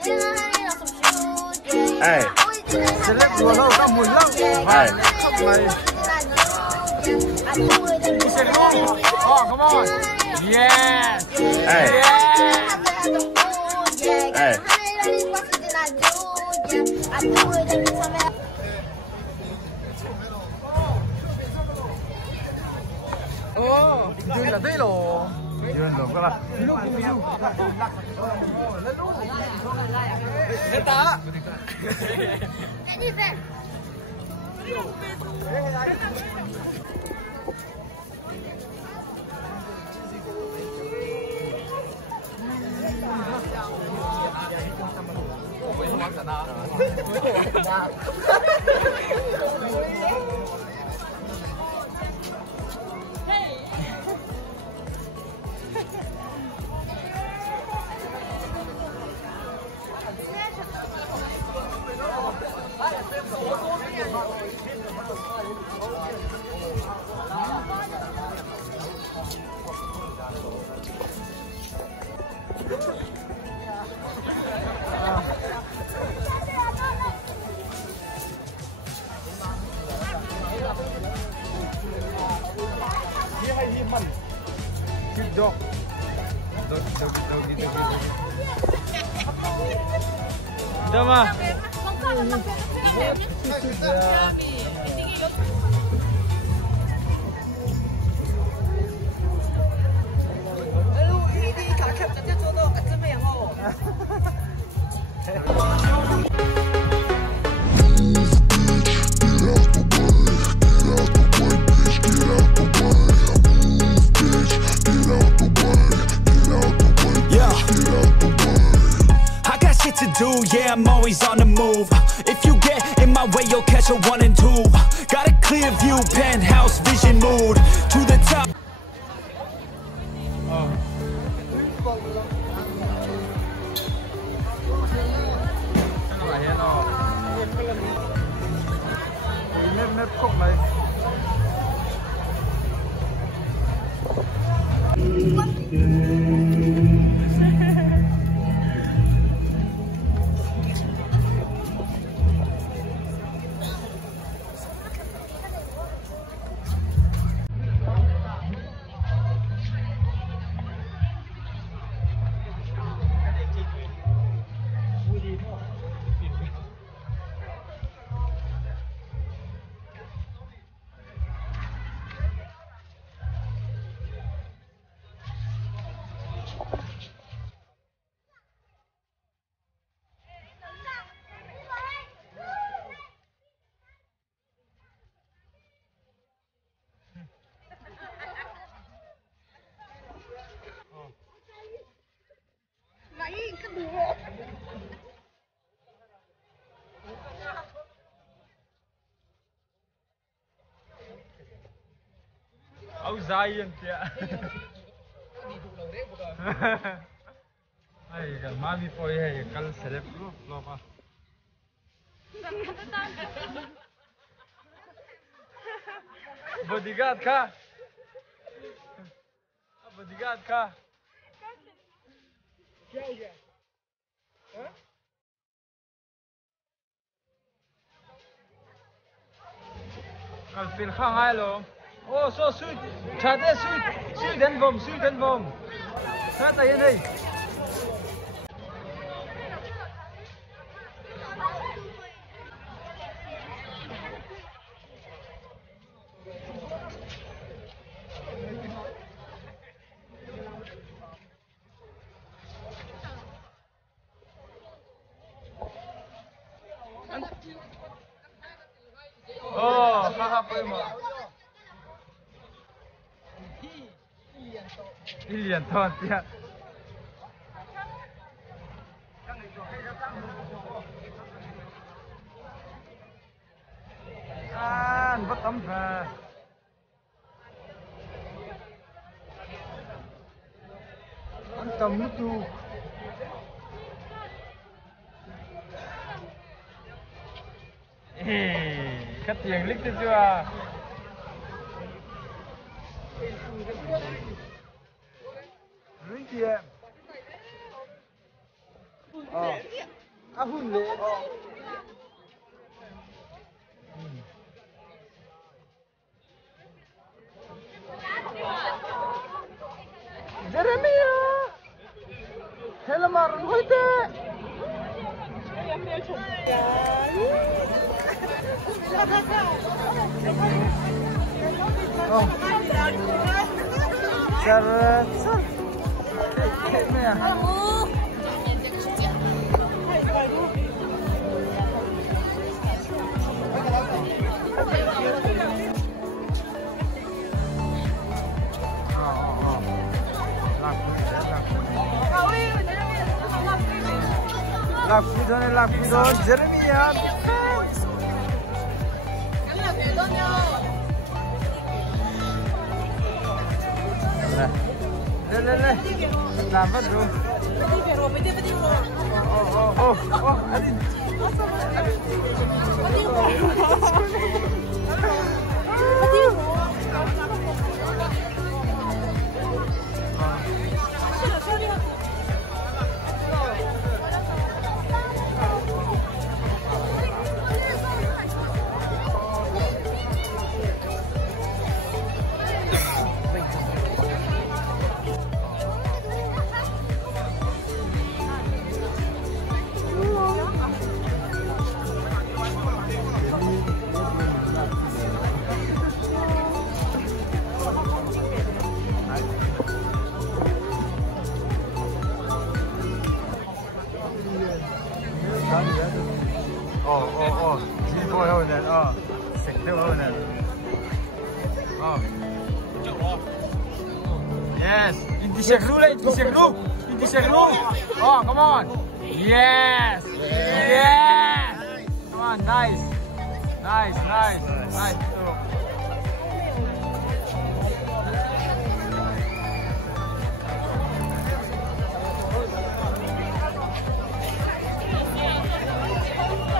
Hey. Select dua lo kamu lang. Hey. Oh, come on. Yes. Hey. Hey. Oh, dừng là đây rồi. Yun lang pala. Kita. Good dog. Doggy. Dama. To do, yeah, I'm always on the move. If you get in my way, you'll catch a 1 and 2. Got a clear view, penthouse vision, mood to the top. Áo dài anh chị ạ. Ay, cái má bị phơi hay cái sẹp lo pa. Bodyguard ka. Bodyguard ka. क्या हो गया? Al khang hai lo. Oh, so sweet. Chate sweet and warm. Sao tại đây đây? Oh, apa mo? Ilian thon ya. Bắt tấm và ăn tầm nước tu. Cắt tiền lít chưa? Lít gì em? ahun le Jeremiah hello marun hoite oh seret kayaknya Lakvidon, Jeremiah. Le. Kenapa tuh? Oh, Adin. Oh, G4 hơn nè, sạch nước hơn nè. Yes, inti segru lah, inti segru. Oh, come on. Yes. Come on, nice.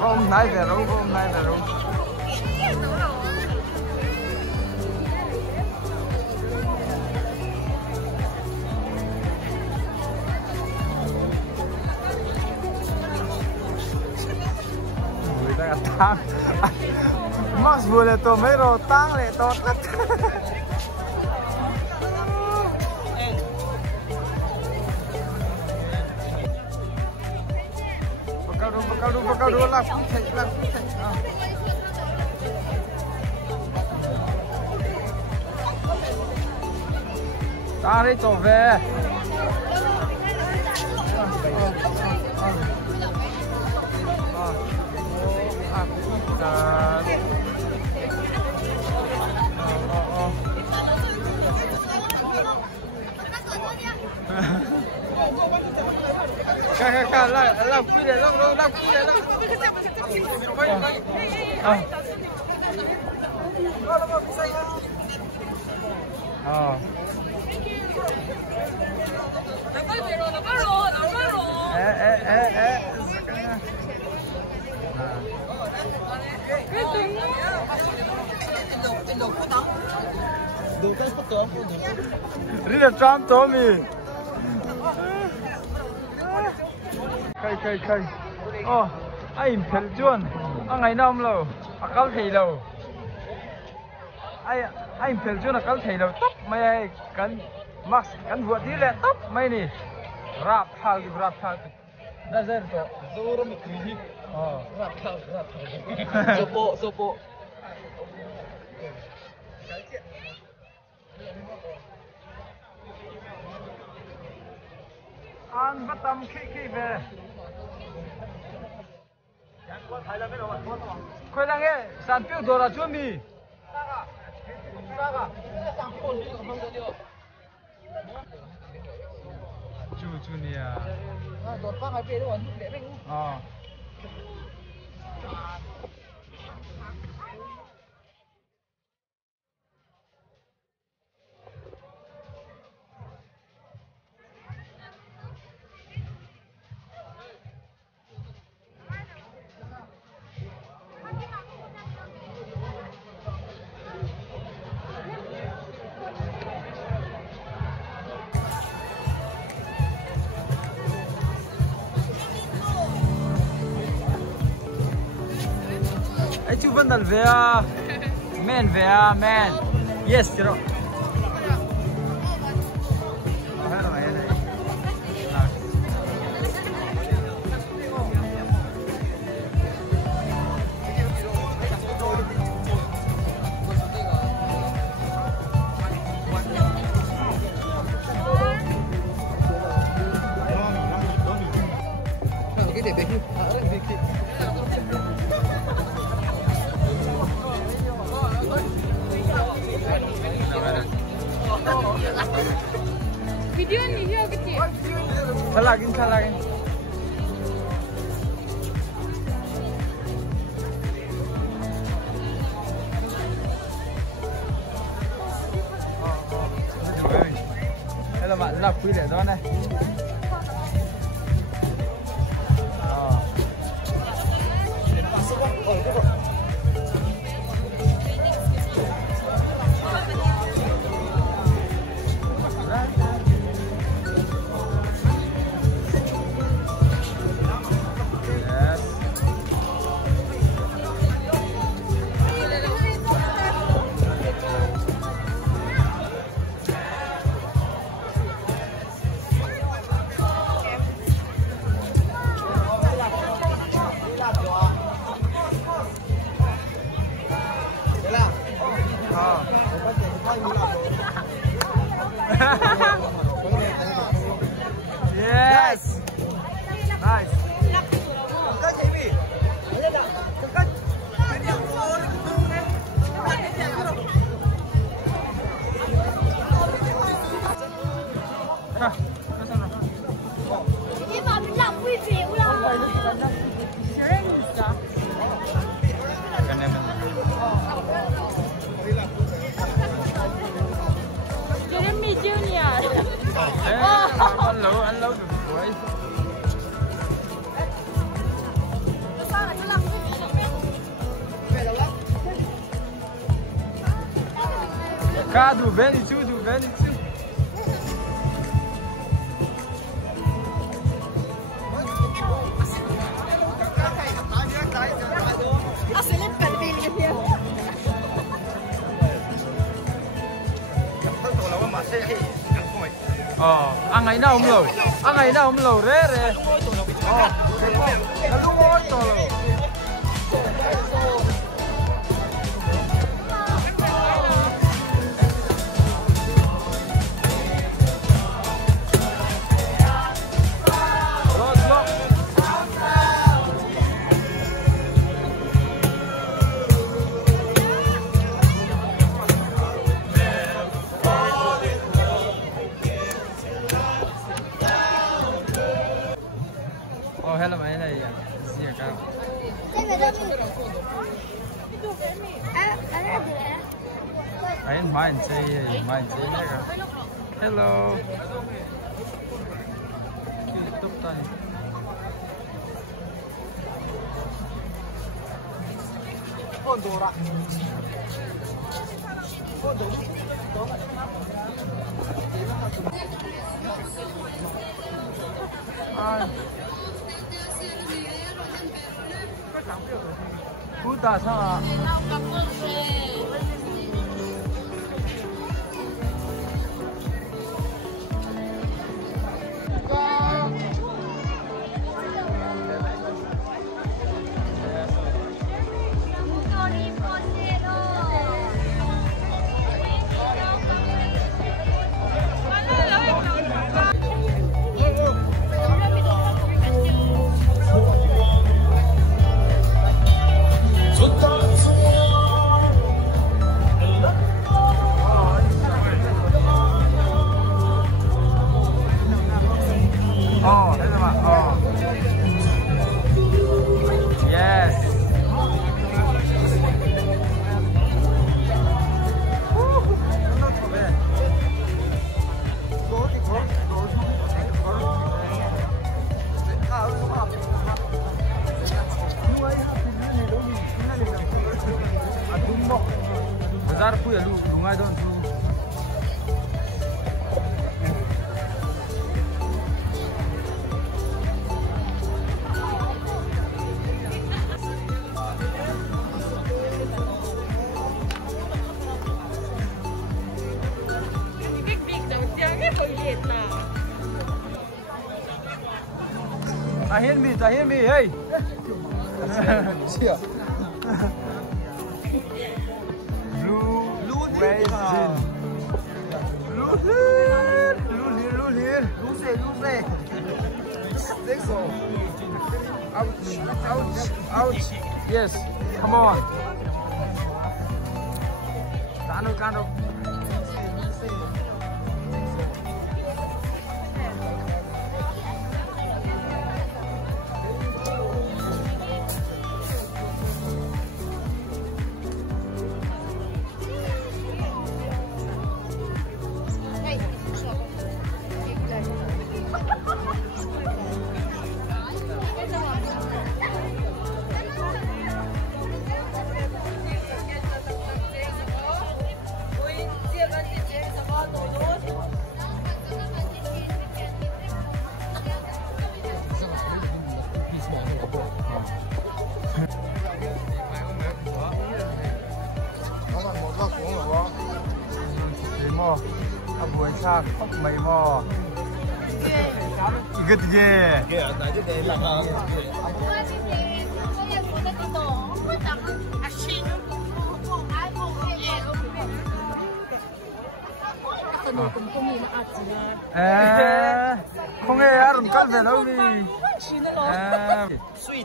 Hôm nay về đâu? Người ta tăng, Max vừa là tôi mấy rồi tăng lại tốt lắm. Bakal dulu lah, putih. Tarik coba. Kakak, lah pilih, lah pilih. Rida Trump Tommy. Kai. Oh, anh phải chuan. Anh ngày năm lâu, akal thầy lâu. Anh phải chuan akal thầy lâu. Tóc mày kan Max kan buat đi lên tóc mày nè. Rap thal. Nazar to. Zoro mikri. Oh, rap thal. Sopo. An batam khi về. Khơi đang nghe, sản phiếu đồ là chuẩn bị. Chú nè. Đột phát hay về đâu anh để mình. ai chu vandal ve a men ve a men yes chiro Video ni dia kecil. Salagin. Hello bạn, là quý để đó này. Yes. Nice. Ini mà mình làm quy biểu là. Jeremy Junior. Anh lâu được rồi. Cá do Benito. Ăn ngày nào không lẩu rế rề. Nó lúc ôi tổ lẩu. Hello mấy này gì cả. Anh mai chơi này cả. Hello. Tiếp tay. Puta sama. Bazar pu ya lu lungai don tu. ta hear me, hey. Blue raisin. Blue here. Think so. Ouch. Yes, come on. Kind of. Buổi sáng khóc mày mò good yeah không nghe ăn cắt về đâu đi sweet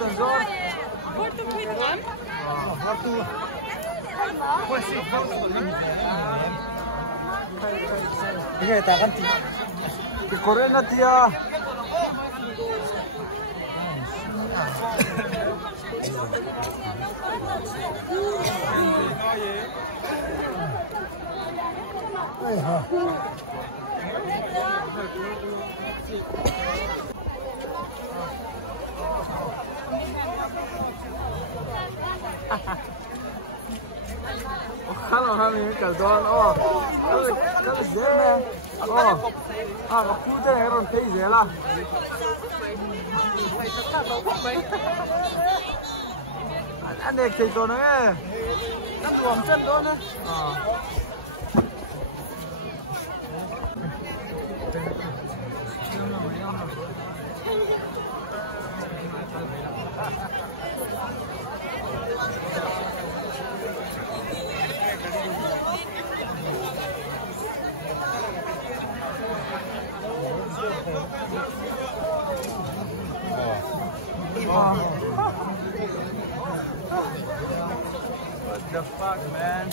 and so ini tak kan di Korea nanti ya Kalau kami kalduan, kalau zena, kaputer heron tei zela. Anh đẹp thì tôi nói, nó còn chân tôi nữa. What the fuck, man?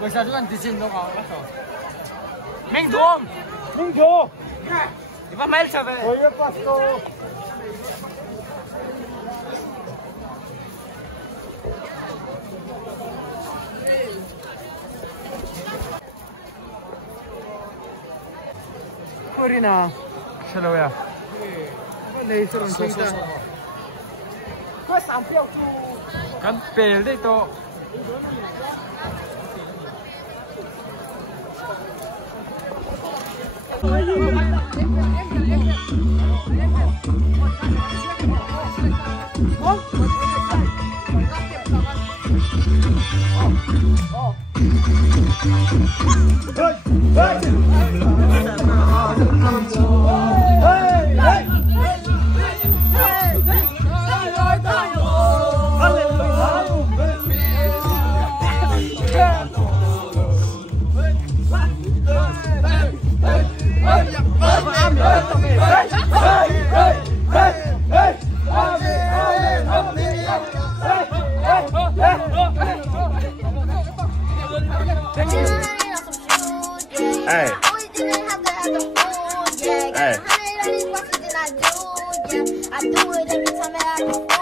Vì sao chúng anh xin đâu có Minh Thùm đi vào mail trở về Orina hello ya này sẽ làm sao có sản phiếu cắn bể đây to I do it every time that I